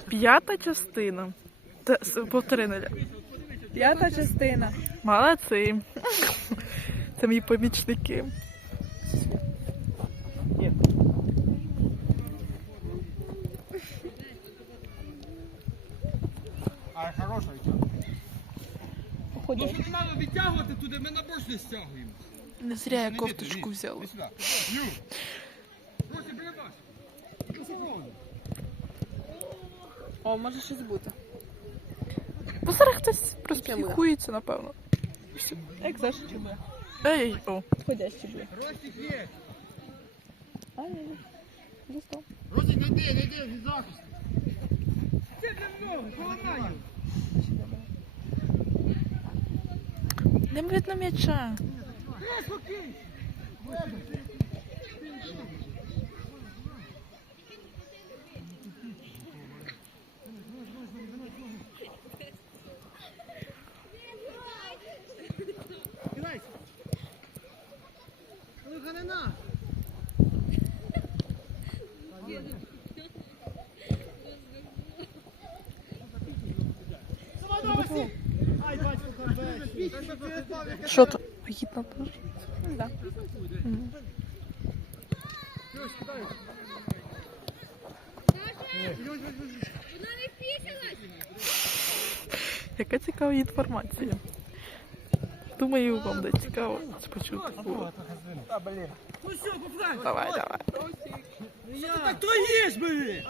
П'ята частина. Та, Повтори Неля. П'ята частина. Молодці. Це мої помічники. А хороша. Ну, щоб мало відтягувати туди, ми на борщ не стягуємо. Не зря я Не кофточку взяла. О, може щось бути. Бо зараз хтось розпіхується, напевно. Як Саша чує. Ей, о. Ходящий буде. Ростик є. А, ні, ні. Ростик, не йди, не йди, від захисту. Це для мною, поламаю. Не видно м'яча. Ну, Що то? Вагітна? Да. Яка цікава інформація. Думаю, вам буде цікаво почути. Ну. Давай, давай. Так то їж, блин.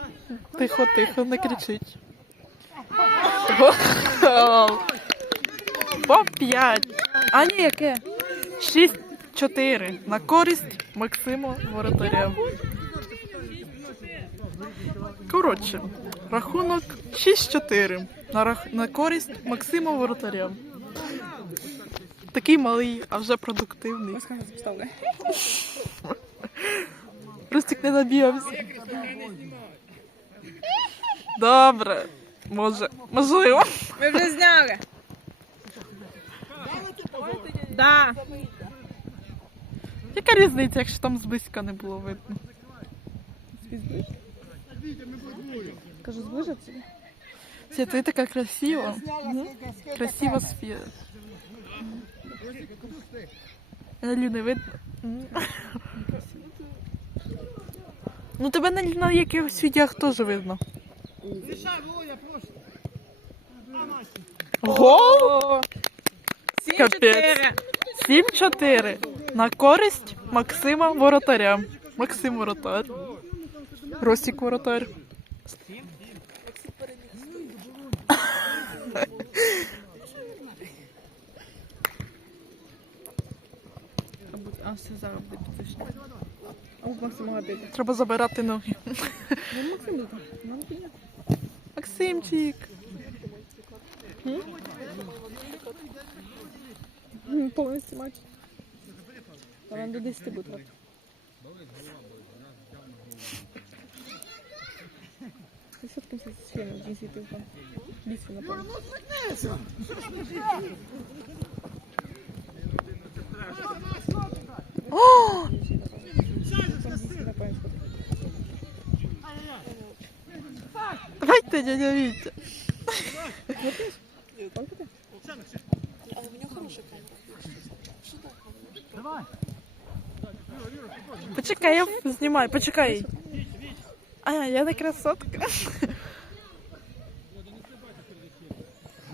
Тихо, тихо, не кричіть. Гол. По 5. А ні, яке? 6-4. На користь Максима Воротаря. Коротше, рахунок 6-4. На, рах... на користь Максима Воротаря. Такий малий, а вже продуктивний. Ростик не набігався. Добре. Може, можливо. Ми вже зняли. Да. Яка різниця, якщо там зблизька не було видно? Кажу, зближаться? Свя, ти така красива. Красива Софія. Елю не видно. Ну тебе на, на якихось відеях теж видно. Володя, прошу. Гол! Капець. чотири. 7-4. На користь Максима Воротаря. Максим Воротар. Ростік Воротар. Треба забирати ноги. Максим. Максимчик. Повністю матч. Та нам до 10 буде. Ти сфоткався з фільмом, він світив там. Більше, напевно. О! Там більше, напевно, сфоткався. Давайте, дядя Вітя. Фоткати? Почекай, я знімаю, почекай. А, я не красотка.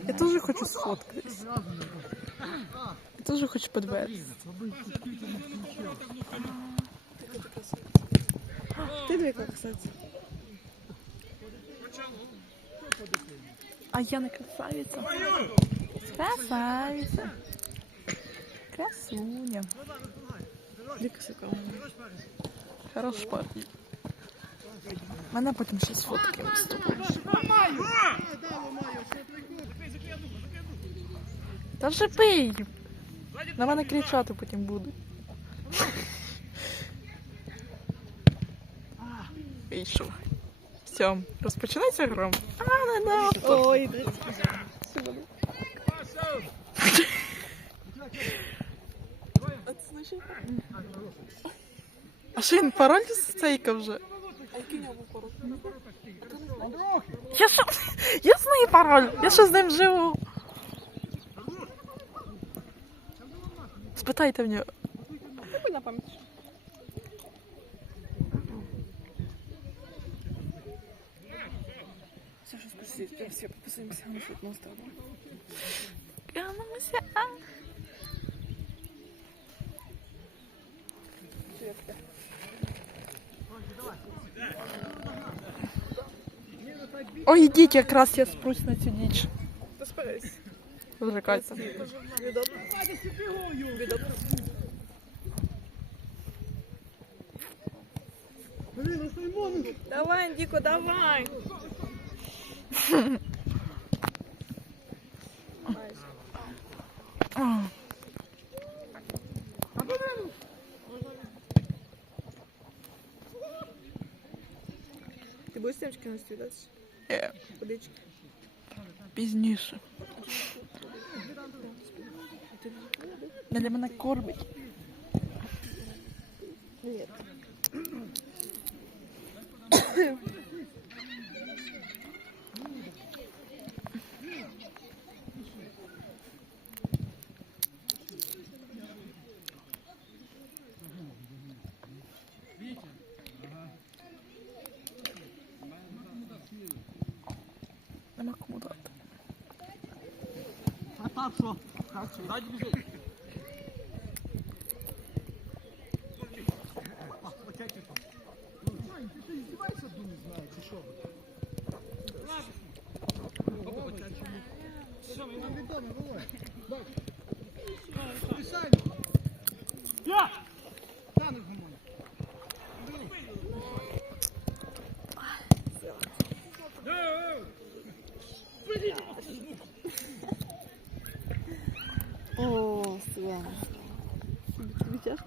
Я теж хочу сфоткатись. Я теж хочу подивитися. Ти дві красавці. А я не красавиця. Красавиця. Красуня. Дві косяка. Хорош парень. Мене потім ще сфоткаємо з тобою. Та вже пий. На мене кричати потім будуть. Вийшов. Все, розпочинається гра. А, не надо. Ой, А що він пароль цейка вже? А! Я що? Я знаю пароль. Я що з ним живу? Спитайте в нього. На пам'ять. Все, що скажи, все, пописуємося футбол з тобою. Гануся. Ой, ідіть, якраз я спрусь на цю ніч. Та спирайся. Зрикайся. Блін, ну Саймону! Давай, Діко, давай. А, Ти будеш сімечки на стіл дати? е, Водички. Пізніше. Для мене кормить. Ні. Що? Дайте Вань, ти здіваєшся, думаю, знаю, чи що? Що, ми нам відомо, давай. Дай. Писай. Я! Та не гумай. Тобі тяжко?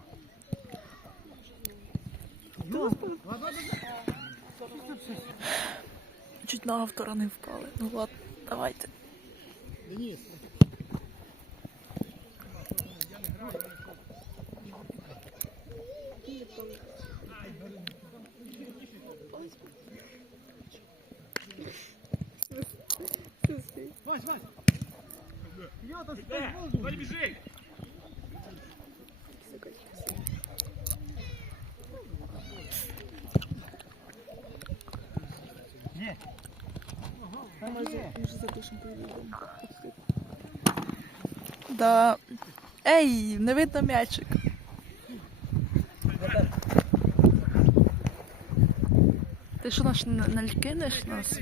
Чуть на автора не впали. Ну ладно, давайте. Денис. Вась, Вась. Я Може, може задушимо поїдемо. Да. Ей, не видно м'ячик. Ти що наш не не кинеш нас?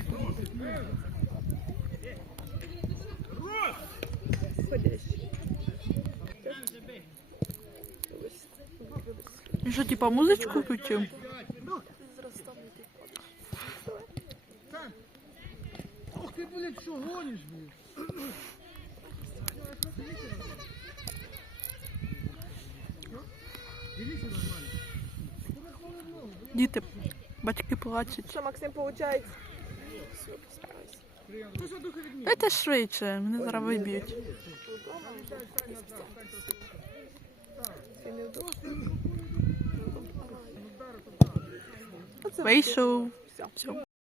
Він що, типа музичку включив? ти, блядь, що гониш, блядь? Дивіться нормально. Діти, батьки плачуть. Що, Максим, виходить? Все, постарайся. Ну що, духи від Дайте швидше, мене зараз виб'ють. Ти не вдома? Вийшов. Все. Все.